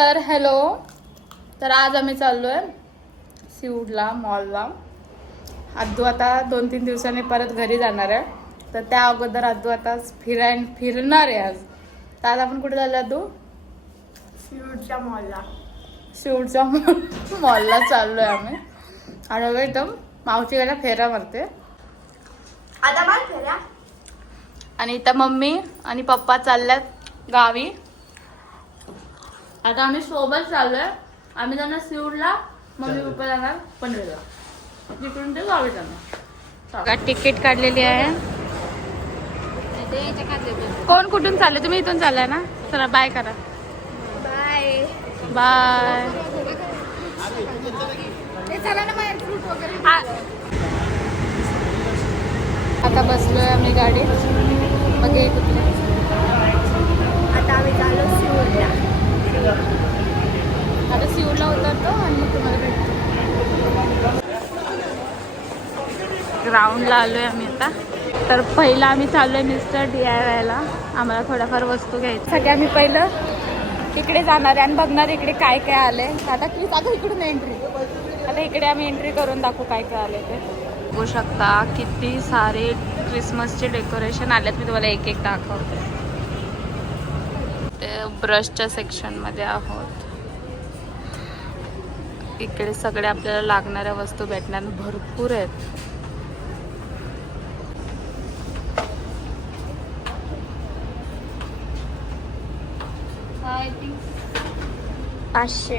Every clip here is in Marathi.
तर हॅलो. तर आज आम्ही चाललोय सिऊडला मॉलला. आद्दू आता 2-3 दिवसांनी परत घरी जाणार आहे. तर त्या अगोदर आद्दू आता फिरणार आहे आज. तर आज आपण कुठे चाललो आद्दू? सिऊडच्या मॉलला. सिऊडच्या मॉलला चाललोय आम्ही. आणि इथं मावशीकडे फेरा मारते. आता माल फेरा. आणि इथं मम्मी आणि पप्पा चालल्यात गावी. आता आम्ही सोबत चाललोय. आम्ही जाणार सिऊडला, मम्मी पप्पा जाणार पनवेलला. तिकडून ते गावी जाणार. तिकीट काढलेली आहे. कोण कुठून चालले? तुम्ही इथून चाललाय ना? चला बाय करा. Bye bye. आता बसलोय आम्ही गाडीत. मग आता आम्ही चाललो सिऊडला. आता सिऊडला उतरतो आणि मग तुम्हाला भेटतो. ग्राउंडला आलोय आम्ही आता. तर पहिला आम्ही चाललोय मिस्टर DIYला. आम्हाला थोड्याफार वस्तू घ्यायच्यासाठी आम्ही पहिलं इकडे जाणार आहे आणि बघणार इकडे काय काय आलंय. आता इकडून एंट्री. आता इकडे आम्ही एंट्री करून दाखवू काय काय आलंय ते. बघू शकता किती सारे क्रिसमसचे डेकोरेशन आलेत. मी तुम्हाला एक एक दाखवते. ते ब्रशच्या सेक्शनमध्ये आहोत. इकडे सगळे आपल्याला लागणाऱ्या वस्तू भेटणार भरपूर आहेत. I think 500.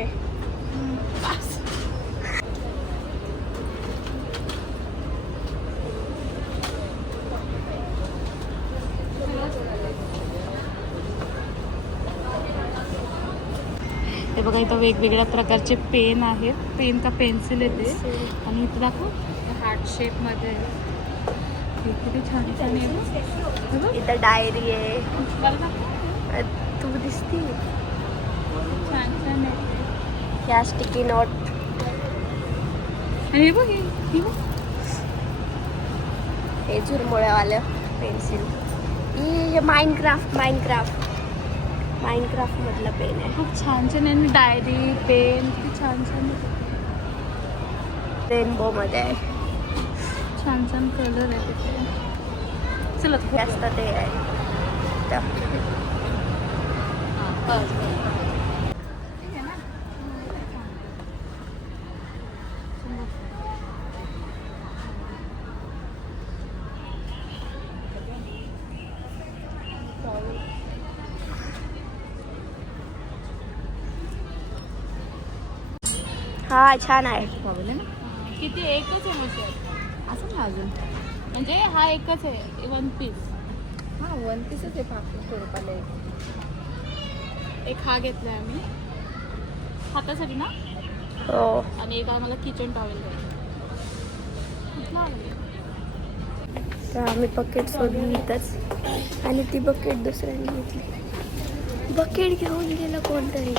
हे बघा इथं वेगवेगळ्या प्रकारचे पेन आहेत. पेन का पेन्सिल येते. आणि इथं दाखव हार्ट शेप मध्ये. किती छान छान आहे. इथं डायरी आहे. मला दाखव. तू दिसती. छान छान आहे. या स्टिकी नोट. आणि हे बघ हे बघ. हे झुरमुळ्यावालं पेन्सिल. हे माइनक्राफ्ट मधलं पेन आहे. खूप छान छान आहे. डायरी पेन किती छान छान आहे. रेनबो मध्ये आहे. छान छान कलर आहे तिथे. चला जास्त ते आहे. हा छान आहे. किती एकच आहे म्हणजे असं ना अजून. म्हणजे हा एकच आहे 1 पीस. हा 1 पीसच आहे. 500 रुपयाला एक हा घेतलाय आम्ही हातासाठी ना. हो. आणि एक आम्हाला किचन टॉवेल घ्यायचं. तर आम्ही बकेट सोडली इथंच आणि ती बकेट दुसऱ्याने घेतली. बकेट घेऊन गेलं कोणतरी.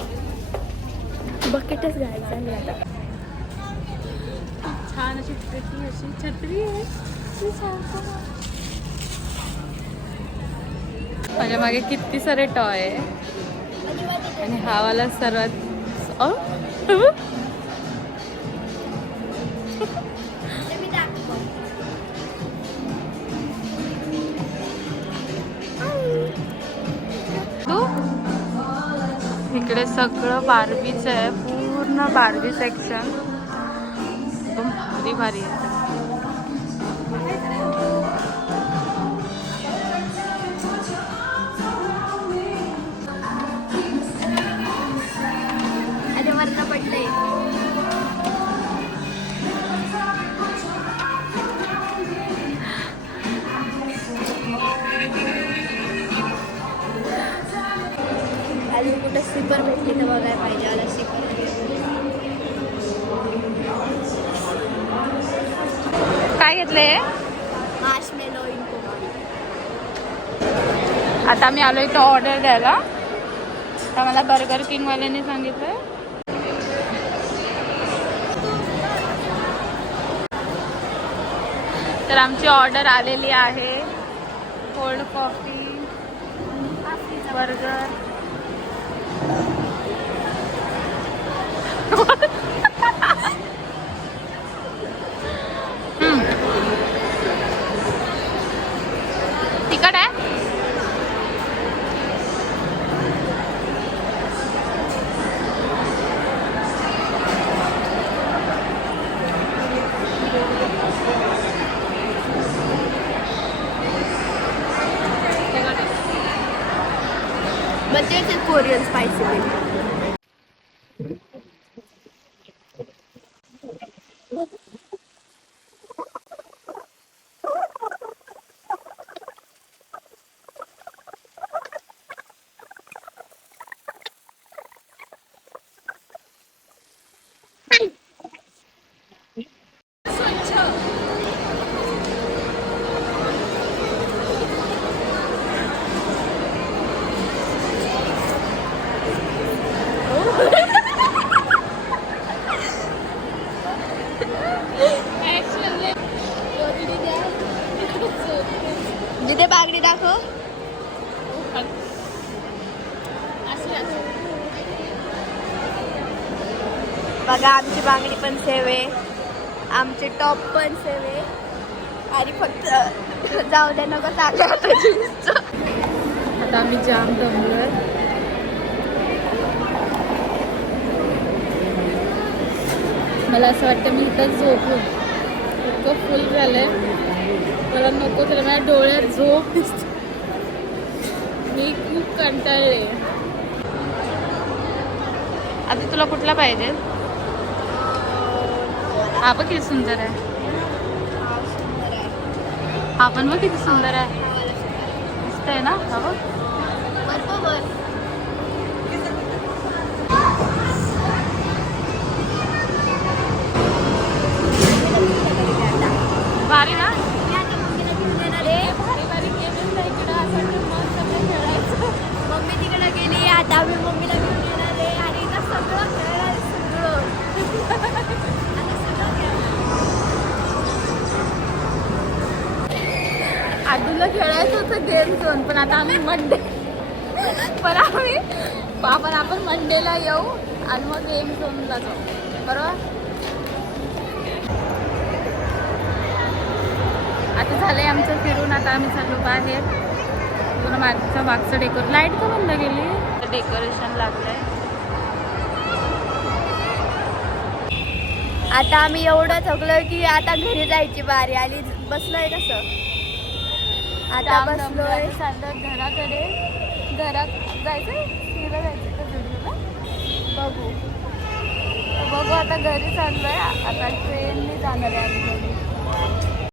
बकेटच घ्यायचं आणि आता छान अशी प्रेटी अशी छत्री आहे. माझ्या मागे किती सारे टॉय आहे. आणि हा वाला सर्वात इकडे सगळं बार्बीच आहे. पूर्ण बार्बी सेक्शन एकदम भारी भारी आहे. अरे वरनं पडलंय. अजून कुठं स्लीपर भेटली तर बघायला पाहिजे. आला स्लीपर. काय घेतलंय? Marshmallow in coma. आता मी आलो इथं ऑर्डर द्यायला. तर मला बर्गर किंग वाल्याने सांगितलं तर आमची ऑर्डर आलेली आहे. Cold coffee, burger. ते कोरियन स्पायसी मिल. जिथे बागडी दाखव. बघा आमची बांगडी पण सेव आहे, आमचे टॉप पण सेव आहे आणि फक्त जाऊ द्या नको चालू आता आम्ही जाम दमलोय. मला असं वाटतं मी इथंच झोपू, इतकं फुल झालंय मला नको त्याला. माझ्या डोळ्यात झोप दिसते, मी खूप कंटाळले. आता तुला कुठला पाहिजे? हा पण किती सुंदर आहे. हा पण बघ किती सुंदर आहे, मस्त आहे ना. हा बघ भारी ना. भारी भारी गेम इकडं असं मस्त खेळायचं. मम्मी तिकडे गेली, आता आम्ही मम्मीला घेऊन येणार आहे आणि इथं सगळं खेळणार सगळं. आधीला खेळायचं होतं गेम झोन, पण आता आम्ही मंडे आपण मंडेला येऊ आणि मग गेम झोनला जाऊ, बरोबर. आता झालंय आमचं फिरून, आता आम्ही चाललो बाहेर. पूर्ण मागचं डेकोरेशन, लाईट का बंद गेली, डेकोरेशन लागलंय. आता आम्ही एवढं थकलो की आता घरी जायची बारी आली. बसलोय कसं आता बसलोय. घराकडे, घरात जायचं, तिला जायचं का जुडूला बघू. बघू आता घरी चाललोय. आता ट्रेनने जाणार आहे आम्ही.